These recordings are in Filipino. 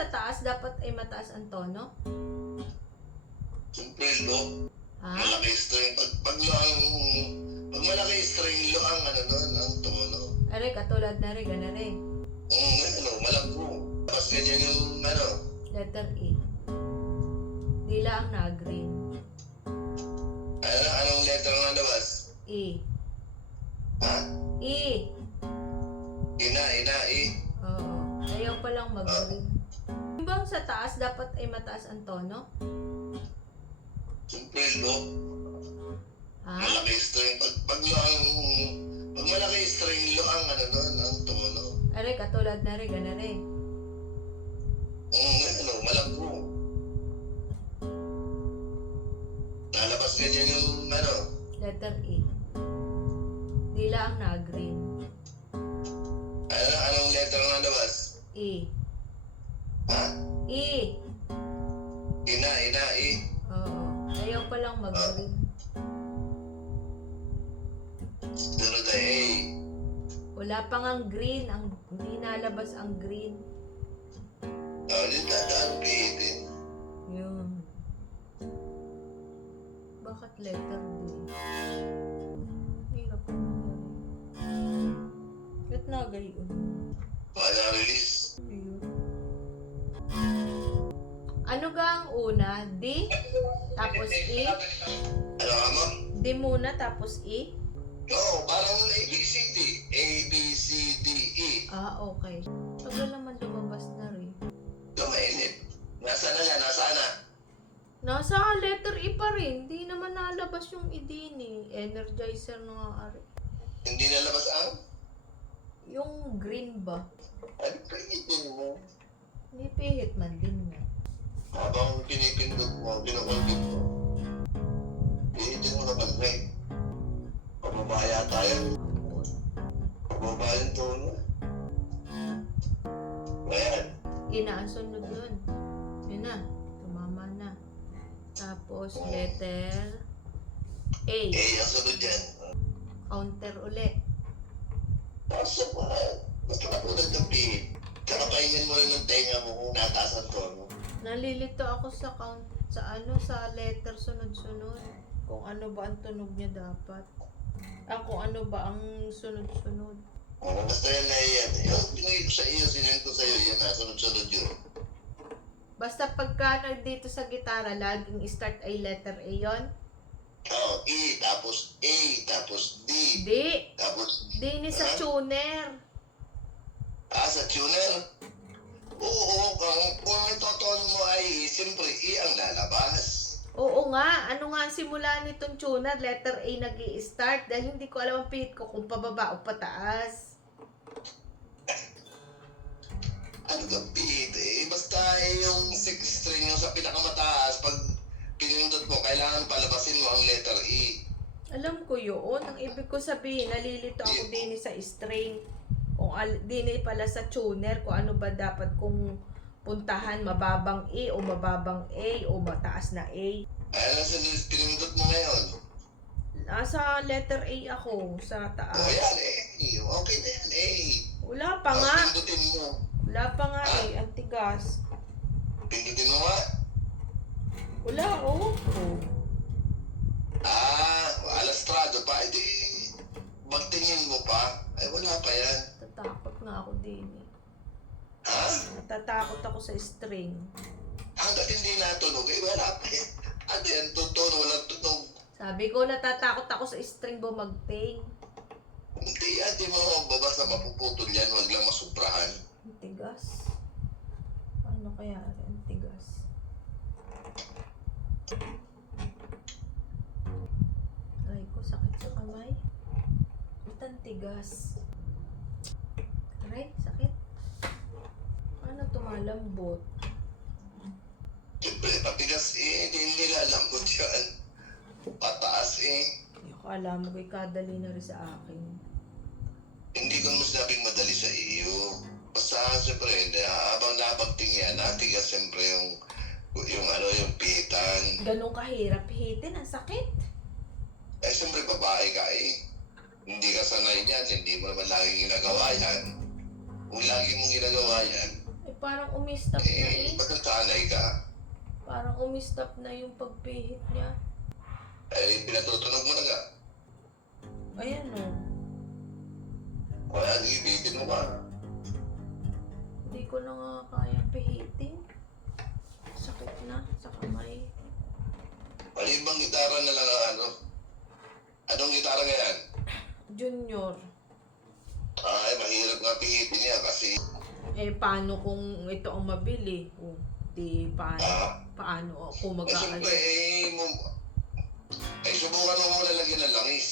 sa taas dapat ay mataas ang tono? Siyempre, lo. Ha? Malaki string. Pag malaki string, lo ang ano nun, ang tono. Are, katulad na rin, gana rin. Malangko. Tapos ganyan yung ano. Letter E. Dila ang na-green. Anong letter ang nalabas? E. Ha? E. Ina, E. Oo. Ayaw palang mag-green. Yung bang sa taas dapat ay mataas ang tono? Siyempre, lo. Ha? Malaki string. Pag malaki string, lo ang ano nun, ang tono. Are, katulad na rin, gana rin. Malangko. Lalabas ganyan yung ano. Letter E. Dila ang na-green. Anong letter ang nalabas? E. Ha? E. Ina, E. Oo. Ayaw palang mag-green. Sunod ay A. Wala pang ang green. Hindi nalabas ang green. Yung dadaan B din. Yun. Bakit letter D? Hirap naman yan. Ba't nagayon? Wala release. Ayun. Ano ga ang una? D? Tapos E? Ano ka mo? D muna tapos E? Oo, parang A, B, C, D. A, B, C, D, E. Ah, okay. Tagal naman lumabas na rin. Mainit. Nasaan na yan? Nasaan na? Nasa letter E pa rin. Hindi naman nalabas yung E din eh. Energizer na nga ari. Hindi nalabas ang? Yung green ba? Ano pinitin mo? May pihit man din nga. Habang pinipindot mo, kinukulit mo. Pinitin mo naman na eh. Pababaya tayo. Pababaya yung tono. Ayan. Inaasunod nun. Yun na. Tumama na. Tapos letter A. Ang sunod yan. Counter uli. Kaso ba? Basta katulad ng pihit. Kakapahingan mo rin ng tenga mo kung nataas ang tono. Nalilito ako sa sa letter sunod-sunod. Kung ano ba ang tunog niya dapat. Kung ano ba ang sunod-sunod. Basta yan na yan. Yung pinigay ko sa iyo, sinend ko sa iyo, yan na, sunod-sunod yun. Basta pagka dito sa gitara, laging start ay letter A yon. Oo, E, tapos A, tapos D, D. tapos... D ni sa tuner. Sa tuner? Oo, kung ang totono mo ay siyempre E ang lalabas. Oo nga. Ano nga ang simula nitong tuner? Letter A nag-i-start dahil hindi ko alam ang pihit ko kung pababa o pataas. Ano ka, Pete? Basta yung 6 string yung sa pinakamataas, pag pinindot mo, kailangan palabasin mo ang letter E. Alam ko yun. Ang ibig ko sabihin, nalilito ako din sa string. Kung din pala sa tuner, kung ano ba dapat kung puntahan, mababang E o mababang A o mataas na A. Ano sa pinindot mo ngayon? Nasa letter A ako, sa taas. Yan eh. Okay na yan eh. Wala pa nga. Pindutin mo. Wala pa nga eh. Ang tigas. Pindutin mo nga. Wala, oh. Alastrado pa. Edi, magtingin mo pa. Ay, wala pa yan. Tatakot nga ako din eh. Ha? Natatakot ako sa string. Hanggat hindi natunog, wala pa yan. Ano yan, tunog, walang tunog. Sabi ko, natatakot ako sa string bumagting. Hindi yan, di mo babasa mapuputol yan, wag lang masubrahan. Ang tigas. Ano kaya rin? Ang tigas. Aray ko, sakit sa kamay. Ba't ang tigas? Aray, sakit. Ano tumalambot? Siyempre, patigas eh, hindi nilalambot yan. Pataas eh. Hindi ko alam, may kadali na rin sa akin. Hindi ko naman sinabing madali sa iyo. Basta siyempre, habang nabagting yan, natigas siyempre yung pihitan. Ganun kahirap hitin, ang sakit. Eh siyempre, babae ka eh. Hindi ka sanay niyan, hindi mo naman laging ginagawa yan. Kung lagi mong ginagawa yan, Eh, parang umistop na eh. Ba't nasanay ka? Parang umistop na yung pagpihit niya. Pinatutunog mo na nga. Ayan o. Kaya ipitin mo ka. Hindi ko na nga kaya pihitin. Sakit na sa kamay. Ibang gitara na lang ang ano. Anong gitara nga yan? Junior. Mahirap nga pihitin niya kasi Paano kung ito ang mabili? Di paano? Paano ako siyempre, subukan mo muna lagyan ng langis.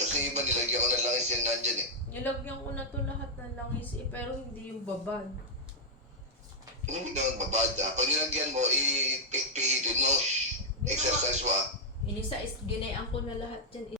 Kasi iba nilagyan ko ng langis yan nandyan eh. Nilagyan ko na to lahat ng langis pero hindi yung babad. Hindi naman babad ha. Pag nilagyan mo, ipihitin mo. Exercise mo ha. Ginayaan ko na lahat yan.